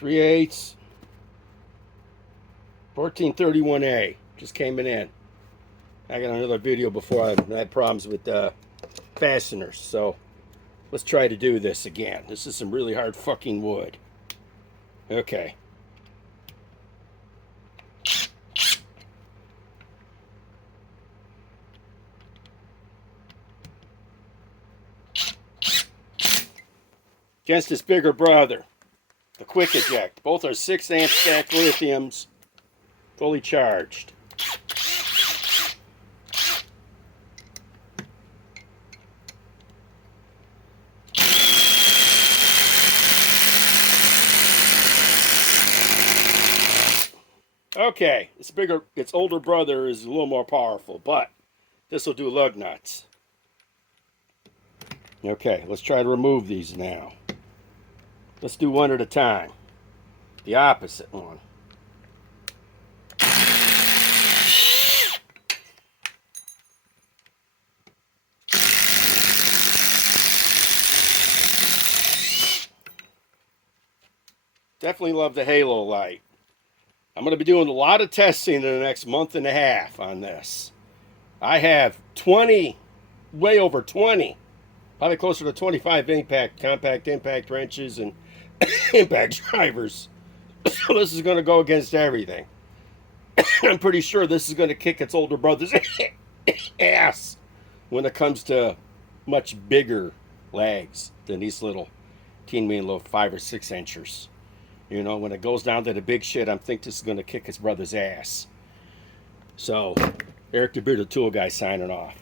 3/8. 1431A. Just came in. I got another video before I had problems with fasteners. So let's try to do this again. This is some really hard fucking wood. Okay. Against his bigger brother, the quick eject. Both are 6 amp stacked lithiums, fully charged. Okay, its older brother is a little more powerful, but this will do lug nuts. Okay, let's try to remove these now. Let's do one at a time. The opposite one. Definitely love the halo light. I'm going to be doing a lot of testing in the next month and a half on this. I have 20, way over 20, probably closer to 25 compact impact wrenches and impact drivers. So this is going to go against everything. I'm pretty sure this is going to kick its older brother's ass when it comes to much bigger lags than these little teeny little 5 or 6 inchers. You know, when it goes down to the big shit, I think this is going to kick its brother's ass. So, Eric the Bearded Tool Guy signing off.